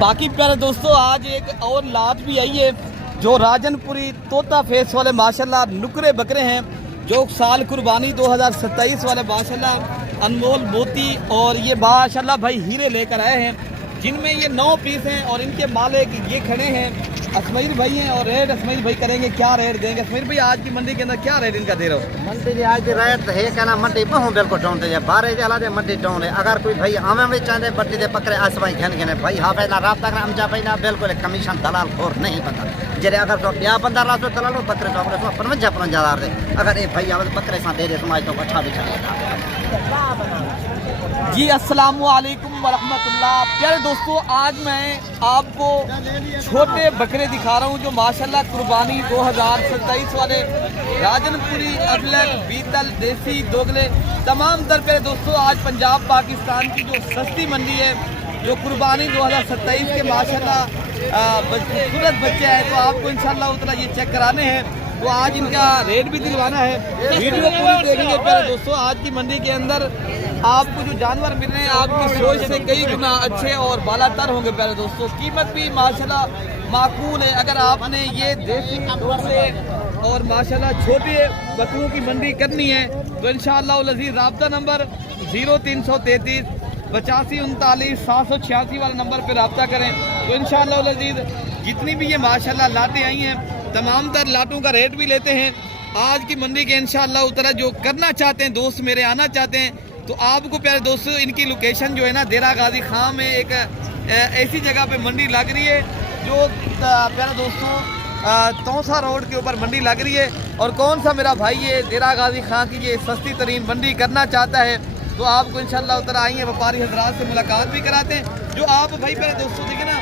बाकी प्यारे दोस्तों आज एक और लाट भी आई है जो राजनपुरी तोता फेस वाले माशाल्लाह नुकरे बकरे हैं जो साल कुर्बानी 2027 वाले माशाल्लाह अनमोल मोती और ये माशाल्लाह भाई हीरे लेकर आए हैं जिनमें ये 9 पीस हैं और इनके मालिक ये खड़े हैं असमईर भाई हैं। और रेट असमईर भाई करेंगे, क्या रेट देंगे असमईर भाई आज की मंडी के अंदर क्या रेट इनका दे रहे हो? मंडी आज रेट है कहना मंडी बहु बिल्कुल डाउन है 12 जला दे मंडी डाउन है। अगर कोई भाई आवे में चाहते बट्टी दे पकड़े आस भाई घन घने भाई हाँ पहला रात तक अमजा भाई ना बिल्कुल कमीशन दलाल खोर नहीं पता जरे अगर तो क्या बंदा रात दलाल बकरे तो अपने 55 दे अगर ये भाई आवे बकरे सा दे दे समाज तो अच्छा भी चलेगा। जी अस्सलाम वालेकुम वरहमतुल्लाह। प्यारे दोस्तों आज मैं आपको छोटे बकरे दिखा रहा हूँ जो माशाल्लाह कुर्बानी 2027 वाले राजनपुरी अबलग बीतल देसी दोगले तमाम दर पे दोस्तों आज पंजाब पाकिस्तान की जो सस्ती मंडी है जो कुर्बानी 2027 के माशाल्लाह खूबसूरत बच्चे हैं तो आपको इंशाल्लाह उतना ये चेक कराने हैं तो आज इनका रेट भी दिलवाना है। वीडियो पूरी देखेंगे प्यारे दोस्तों। आज की मंडी के अंदर आपको जो जानवर मिल रहे हैं आपकी सोच से कई गुना अच्छे और बालातर होंगे प्यारे दोस्तों। कीमत भी माशाल्लाह माकूल है। अगर आपने ये देसी दोगले और माशाल्लाह छोटे बकरों की मंडी करनी है तो इंशाअल्लाह अज़ीज़ राब्ता नंबर 0333 8539 786 वाले नंबर पर रब्ता करें तो इंशाअल्लाह अज़ीज़ जितनी भी ये माशाल्लाह लाटें आई हैं तमाम तर लाटों का रेट भी लेते हैं आज की मंडी के इंशाअल्लाह उतना जो करना चाहते हैं दोस्त मेरे आना चाहते हैं तो आपको प्यारे दोस्तों इनकी लोकेशन जो है ना देरा गाजी खां में एक ऐसी जगह पे मंडी लग रही है जो प्यारे दोस्तों तौसा रोड के ऊपर मंडी लग रही है। और कौन सा मेरा भाई ये देरा गाजी खां की ये सस्ती तरीन मंडी करना चाहता है तो आपको इंशाल्लाह उतर आएंगे व्यापारी हजरात से मुलाकात भी कराते हैं जो आप भाई प्यारे दोस्तों देखिए ना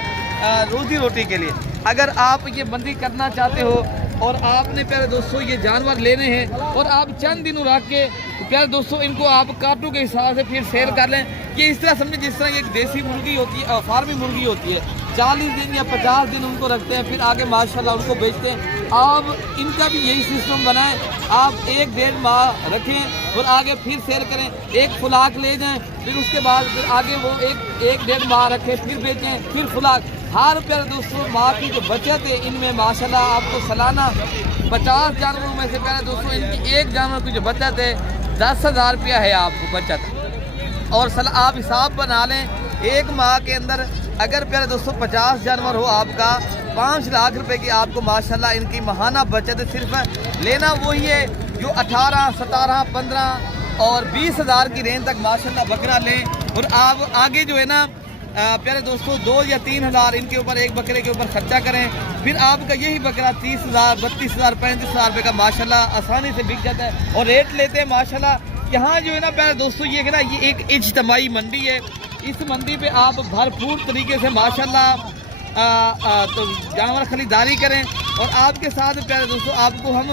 रोजी रोटी के लिए अगर आप ये मंडी करना चाहते हो और आपने प्यारे दोस्तों ये जानवर लेने हैं और आप चंद दिनों रख के प्यारे दोस्तों इनको आप काटों के हिसाब से फिर सेल कर लें। ये इस तरह समझे जिस तरह एक देसी मुर्गी होती है फार्मी मुर्गी होती है 40 दिन या 50 दिन उनको रखते हैं फिर आगे माशाल्लाह उनको बेचते हैं। अब इनका भी यही सिस्टम बनाएं आप 1-1.5 माह रखें और आगे फिर सेल करें एक फुलाक ले जाएं फिर उसके बाद फिर आगे वो 1-1.5 माह रखें फिर बेचें फिर फुलाक। हर प्यारे दोस्तों माँ की जो बचत है इनमें माशाल्लाह आपको सालाना 50 जानवरों में से प्यारे दोस्तों इनकी एक जानवर की जो बचत है 10,000 रुपया है आपको बचत। और आप हिसाब बना लें एक माह के अंदर अगर प्यारे दोस्तों 50 जानवर हो आपका 5 लाख रुपए की आपको माशाल्लाह इनकी माहाना बचत है। सिर्फ लेना वही है जो 18, 17, 15 और 20,000 की रेंज तक माशाल्लाह बकरा लें और आप आगे जो है ना प्यारे दोस्तों 2 या 3 हज़ार इनके ऊपर एक बकरे के ऊपर खर्चा करें फिर आपका यही बकरा 30,000, 32,000, 35,000 रुपये का माशाल्लाह आसानी से बिक जाता है और रेट लेते हैं माशाल्लाह। यहाँ जो है ना प्यारे दोस्तों ये है ना ये एक इज्तिमाई मंडी है। इस मंडी पे आप भरपूर तरीके से माशाल्लाह तो जानवर खरीदारी करें और आपके साथ प्यारे दोस्तों आपको हम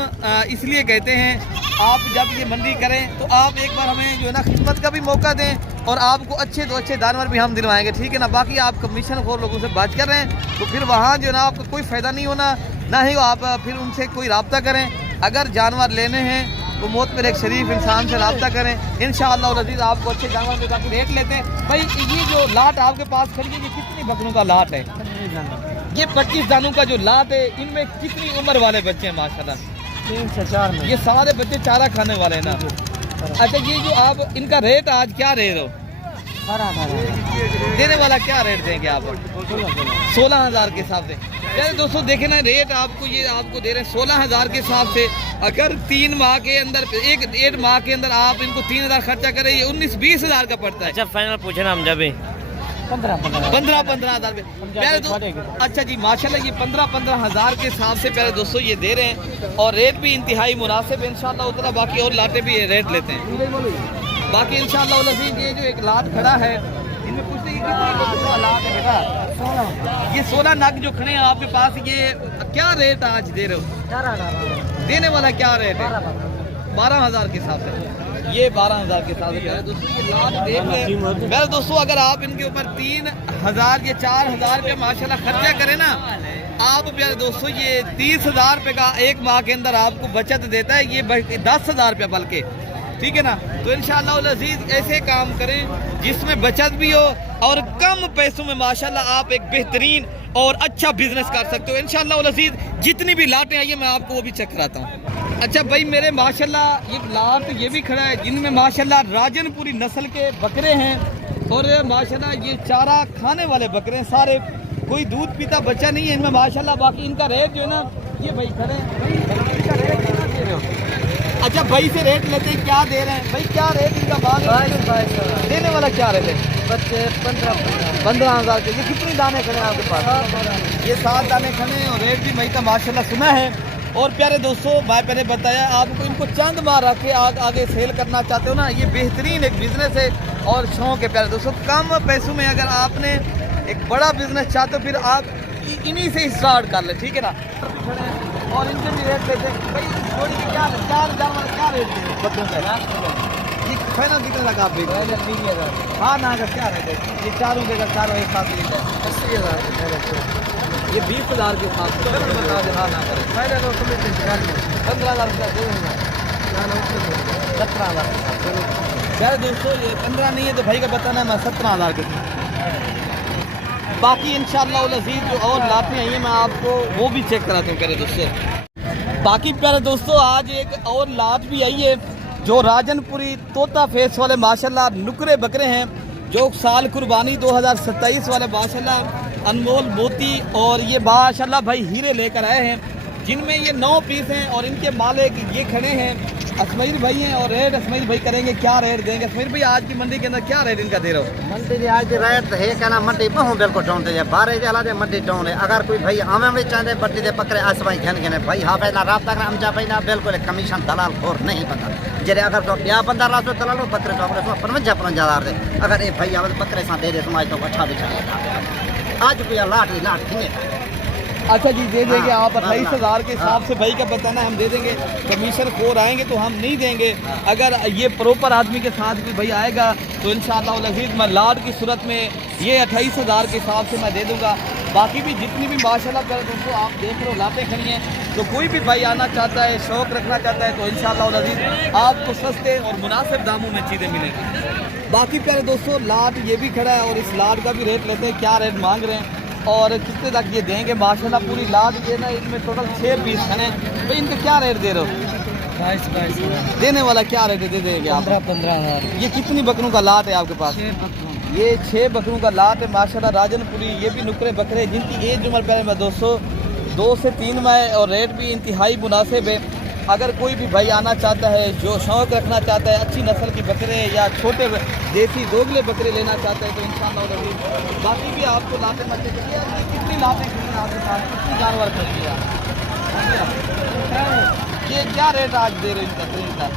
इसलिए कहते हैं आप जब ये मंडी करें तो आप एक बार हमें जो है ना खिदमत का भी मौका दें और आपको अच्छे तो अच्छे जानवर भी हम दिलवाएंगे ठीक है ना। बाकी आप कमीशन खोर लोगों से बात कर रहे हैं तो फिर वहाँ जो है ना आपको कोई फ़ायदा नहीं होना ना ही आप फिर उनसे कोई रब्ता करें। अगर जानवर लेने हैं तो मौत पर एक शरीफ इंसान से रब्ता करें इंशाअल्लाह अज़ीज़ आपको अच्छे जानवर के काफ़ी रेट लेते हैं। भाई ये जो लाट आपके पास खड़ी है ये कितनी बकरों का लाट है? ये 25 दानों का जो लाट है इनमें कितनी उम्र वाले बच्चे हैं माशाल्लाह? 3 से 4 में। ये सारे बच्चे चारा खाने वाले हैं ना? अच्छा ये जो आप इनका रेट आज क्या रेट हो? 12 देने वाला क्या रेट देंगे आप? 16,000 के हिसाब से। यार दोस्तों देखे ना रेट आपको ये आपको दे रहे हैं 16,000 के हिसाब से। अगर 3 माह के अंदर एक 1 माह के अंदर आप इनको 3,000 खर्चा करें ये 19-20 हज़ार का पड़ता है। अच्छा फाइनल पूछे ना हम जब 15,000 रुपये। अच्छा जी माशाल्लाह ये 15 हज़ार के हिसाब से प्यारे दोस्तों ये दे रहे हैं और रेट भी इंतहाई मुनासिब है इंशाल्लाह उतना। बाकी और लाटे भी रेट लेते हैं बाकी इंशाल्लाह। ये जो एक लाट खड़ा है इनमें पूछते हैं कितनी लाट है बेटा? ये 16 नग जो खड़े हैं आपके पास ये क्या रेट आज दे रहे हो? देने वाला क्या रेट है? 12,000 के हिसाब से ये 12,000 के हिसाब से दोस्तों ये लाट देख रहे मेरे दोस्तों। अगर आप इनके ऊपर 3,000 या 4,000 रुपये माशाल्लाह खर्चा करें ना आप प्यारे दोस्तों ये 30,000 रुपये का एक माह के अंदर आपको बचत देता है। ये 10,000 रुपये बल्कि ठीक है ना। तो इंशाअल्लाह अज़ीज़ ऐसे काम करें जिसमें बचत भी हो और कम पैसों में माशाल्लाह आप एक बेहतरीन और अच्छा बिजनेस कर सकते हो इंशाअल्लाह अज़ीज़। जितनी भी लाटें आई है मैं आपको वो भी चेक कराता हूँ। अच्छा भाई मेरे माशाल्लाह ये लाट ये भी खड़ा है जिनमें माशाल्लाह राजनपुरी नस्ल के बकरे हैं और माशाल्लाह ये चारा खाने वाले बकरे हैं सारे, कोई दूध पीता बच्चा नहीं है इनमें माशाल्लाह। बाकी इनका रेट जो है ना ये भाई खड़े हैं, इनका रेट कितना दे रहे हो? अच्छा भाई से रेट लेते हैं, क्या दे रहे हैं भाई, क्या रेट इनका मांग रहे हैं? देने वाला क्या रेट है? बच्चे 15,000 के। ये कितने दाने खड़े हैं आपके पास? ये 7 दाने खड़े हैं और रेट भी भाई का माशाल्लाह सुना है। और प्यारे दोस्तों मैं पहले बताया आपको, इनको चंद मार रख के आगे सेल करना चाहते हो ना, ये बेहतरीन एक बिजनेस है और शौक है। प्यारे दोस्तों कम पैसों में अगर आपने एक बड़ा बिजनेस चाहते हो फिर आप इन्हीं से स्टार्ट कर ले, ठीक है ना। और इनके भी रेट देते हैं भाई, थोड़ी सी क्या 4,000 वाला क्या रेट दे बच्चों का? ये फाइनल कितने तक आप बेच? हाँ ना अगर क्या रेट है ये चारों के? अगर चारों एक साथ लेते हैं 80,000, ये 20,000 के साथ बता दे। हाँ ना करें 15,000 रुपया दे देंगे, 17,000 के साथ। प्यारे दोस्तों ये 15 नहीं है तो भाई का बताना मैं 17,000 के साथ। बाकी इंशाअल्लाह अज़ीज़ जो और लाटें आई हैं मैं आपको वो भी चेक कराता हूँ प्यारे दोस्तों। बाकी प्यारे दोस्तों आज एक और लाट भी आई है जो राजनपुरी तोता फेस वाले माशाल्लाह नुकरे बकरे हैं, जो साल कुर्बानी 2027 वाले माशाल्लाह अनमोल मोती और ये माशाल्लाह भाई हीरे लेकर आए हैं, जिनमें ये 9 पीस हैं और इनके मालिक ये खड़े हैं असमईर भाई हैं। और रेट असमईर भाई करेंगे, क्या रेट देंगे असमईर भाई? आज की मंडी के अंदर क्या रेट इनका दे रहे हो? मंडी जी आज रेट है कहना मंडी बहु बिल्कुल डाउन ते 12 जला दे मंडी डाउन है। अगर कोई भाई आवे में चाहते बट्टी दे पकड़े आसवाई घन घने भाई हाँ पहला राब्ता कर हमजा भाई ना बिल्कुल कमीशन दलाल खोर नहीं पता जेरे। अगर तो क्या बंदा रासो दलाल बकरे तो अपने 55,000 दे, अगर ये भाई आवे बकरे सा दे दे समाज तो अच्छा भी चलेगा। आज कोई लाट नहीं। अच्छा जी दे देंगे आप 28,000 के हिसाब से भाई का बताना हम दे देंगे। कमीशन खोर आएंगे तो हम नहीं देंगे। अगर ये प्रॉपर आदमी के साथ भी भाई आएगा तो इंशाअल्लाह अज़ीज़ मैं लाट की सूरत में ये 28,000 के हिसाब से मैं दे दूंगा। बाकी भी जितनी भी माशाल्लाह प्यारे दोस्तों आप देख रहे हो लाटें खड़ी हैं, तो कोई भी भाई आना चाहता है शौक़ रखना चाहता है तो इंशाअल्लाह अज़ीज़ आपको सस्ते और मुनासिब दामों में चीज़ें मिलेंगी। बाकी प्यारे दोस्तों लाट ये भी खड़ा है और इस लाट का भी रेट लेते हैं, क्या रेट मांग रहे हैं और कितने तक ये देंगे। माशाल्लाह पूरी लाट ये ना इनमें टोटल 6 पीस हैं, तो इनका क्या रेट दे रहे हो? 22,000 देने वाला क्या रेट दे देंगे आप? 15,000। ये कितनी बकरों का लाट है आपके पास? ये 6 बकरों का लाट है माशाल्लाह राजनपुरी। ये भी नुकरे बकरे जिनकी एज उम्र पहले मैं 2 से 3 में और रेट भी इंतहाई मुनासिब है। अगर कोई भी भाई आना चाहता है जो शौक़ रखना चाहता है अच्छी नस्ल की बकरे या छोटे देसी दोगले बकरे लेना चाहते हैं तो इंशाअल्लाह बाकी भी आपको लाते मत चाहिए। कितनी लातें खरीदना आपके पास, कितनी जानवर खरीदी ये क्या रेट आज दे रहे इनका खरीद का?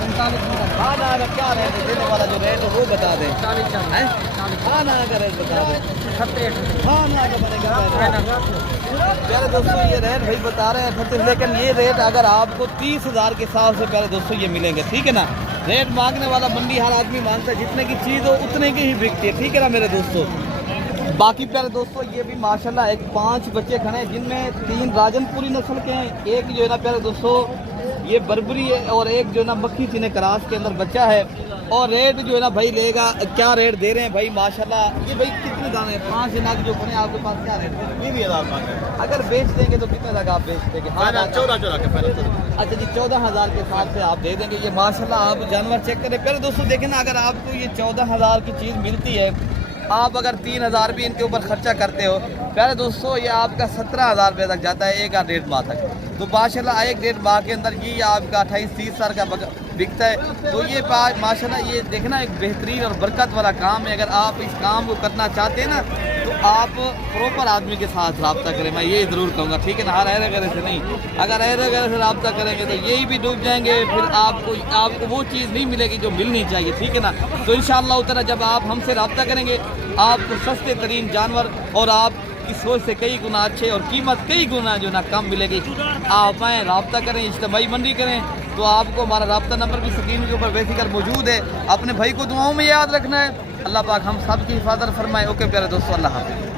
45,000। हाँ ना अगर क्या रेट है देने वाला जो रेट है वो बता दें। 40। हाँ ना अगर रेट बता दें 68। हाँ ना अगर बनेगा प्यारे दोस्तों ये रेट भाई बता रहे हैं 38, लेकिन ये रेट अगर आपको 30,000 के हिसाब से प्यारे दोस्तों ये मिलेंगे, ठीक है ना। रेट मांगने वाला मंडी हर आदमी मांगता है, जितने की चीज़ हो उतने की ही बिकती है, ठीक है ना मेरे दोस्तों। बाकी प्यारे दोस्तों ये भी माशाल्लाह एक 5 बच्चे खड़े हैं जिनमें 3 राजनपुरी नस्ल के हैं, एक जो है ना प्यारे दोस्तों ये बर्बरी है और एक जो है ना मक्खी चीने क्रास के अंदर बच्चा है। और रेट जो है ना भाई लेगा, क्या रेट दे रहे हैं भाई माशाल्लाह। ये भाई कितने दाने हैं? 5 नाग जो खड़े आपके पास, क्या रेट है? ये भी अगर बेच देंगे तो कितने तक आप बेच देंगे? हाँ 14 के पहले। अच्छा जी 14,000 के हिसाब से आप दे देंगे। ये माशाल्लाह आप जानवर चेक करें प्यारे दोस्तों, देखें ना अगर आपको ये 14,000 की चीज़ मिलती है, आप अगर 3,000 भी इनके ऊपर खर्चा करते हो प्यारे दोस्तों ये आपका 17,000 रुपये तक जाता है एक 1.5 माह तक। तो माशाल्लाह 1-1.5 माह के अंदर ये आपका 28-30 साल का बिकता है। तो ये माशाल्लाह ये देखना एक बेहतरीन और बरकत वाला काम है। अगर आप इस काम को करना चाहते हैं ना तो आप प्रॉपर आदमी के साथ रब्ता करें, मैं ये ज़रूर कहूँगा, ठीक है ना। हर ऐरे गैरे से नहीं, अगर ऐरे गैरे से रब्ता करेंगे तो यही भी डूब जाएंगे, फिर आपको वो चीज़ नहीं मिलेगी जो मिलनी चाहिए, ठीक है ना। तो इंशाअल्लाह ताला जब आप हमसे रब्ता करेंगे आपको सस्ते तरीन जानवर और आप की सोच से कई गुना अच्छे और कीमत कई गुना जो ना कम मिलेगी। आप आएँ रब्ता करें, इज्तिमाई मंडी करें, तो आपको हमारा रब्ता नंबर भी स्क्रीन के ऊपर बेफिक्र मौजूद है। अपने भाई को दुआओं में याद रखना है। अल्लाह पाक हम सब की हिफाजत फरमाए। ओके प्यारे दोस्तों, अल्लाह हाफ़िज़।